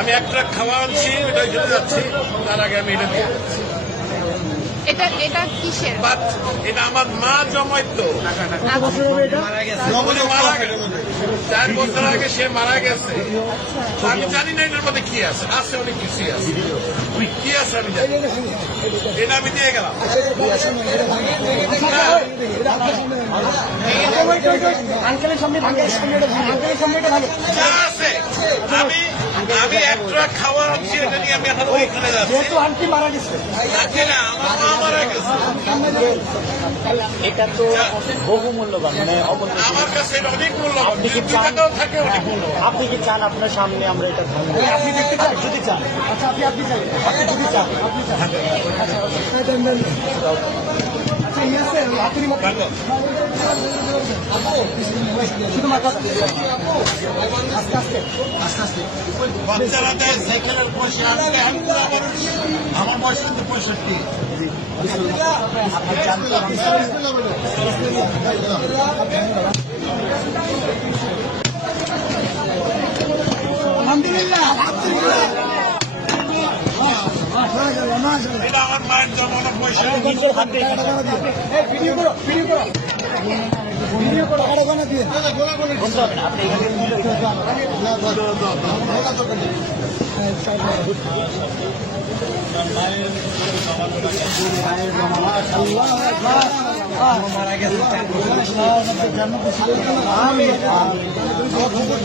আমি একটা খাওয়া আনছি, ওটা চলে যাচ্ছি, তার আগে আমি এটা দিয়ে যাচ্ছি। এটা কিসের? এটা আমার মা জমাইতো, মারা গেছে 4 বছর আগে, সে মারা গেছে। আমি জানি না এটার মধ্যে কি আছে, আছে অনেক কিছুই আছে, কি আছে আমি জানি, এটা আমি দিয়ে গেলাম। যা আছে আমি একটা খাওয়া আনছি, এটা নিয়ে আমি এখন ওইখানে যাচ্ছি। মারা গেছে, আমার মা মারা গেছে, এটা তো বহু মূল্যবান, মানে আমার কাছে এটা অনেক মূল্যবান, 2 টাকাও থাকে, অনেক মূল্যবান। আপনি কি চান আপনার সামনে আমরা এটা ভাঙবো? আপনি দেখতে চান? যদি চান, আচ্ছা আপনি চান, আপনি যদি চান, আপনি চান, বাচ্চারা দেয় সাইকেলের পয়সা, আমার বয়স কিন্তু 65। এটা আমার মায়ের জমানো পয়সা।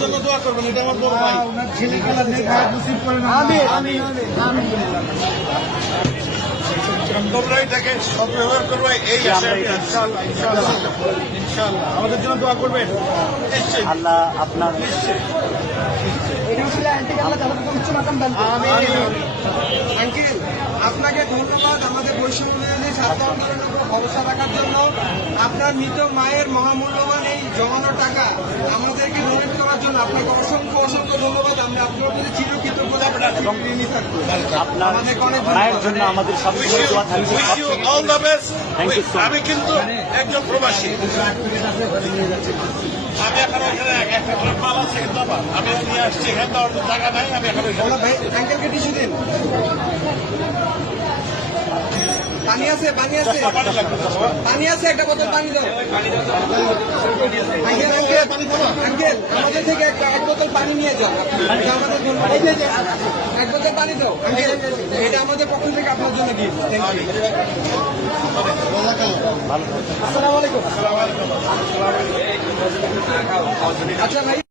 জন্য দোয়া করবেন, এটা আমার বড় ভাই, ওনার ছেলে খেলা তোমরাই তাকে সদ্ব্যবহার করবো, এই ইনশাআল্লাহ আমাদের জন্য দোয়া করবেন। আল্লাহ আপনার আঙ্কেল, আপনাকে ধন্যবাদ আমাদের বৈষম্য বিরোধী ছাত্র আন্দোলনের উপর ভরসা রাখার জন্য। আপনার মৃত মায়ের মহামূল্যবান এই জমানো টাকা আমাদেরকে ডোনেট করার জন্য আপনাকে অসংখ্য অসংখ্য ধন্যবাদ। আমরা আপনার প্রতি চিরকৃতজ্ঞতা এবং ঋণী থাকবো। আপনার মায়ের জন্য আমাদের সবসময় দোয়া থাকবে। All the best. Thank you so much. আমি কিন্তু একজন প্রবাসী, আমি এখন ওখানে একটা মাল আছে কিন্তু আমার, আমি নিয়ে আসছি, এখানে তো অন্য জায়গা নাই, আমি এখন ভাই আঙ্কেলকে টিস্যু দিন। পানি আছে, পানি আছে, পানি আছে, একটা বোতল পানি দাও। আঙ্কেল আঙ্কেল আঙ্কেল আমাদের থেকে এক বোতল পানি নিয়ে যাও, আমাদের জন্য এক বোতল পানি দাও আঙ্কেল, এটা আমাদের পক্ষ থেকে আপনার জন্য গিফট। আসসালামু আলাইকুম। আচ্ছা ভাই।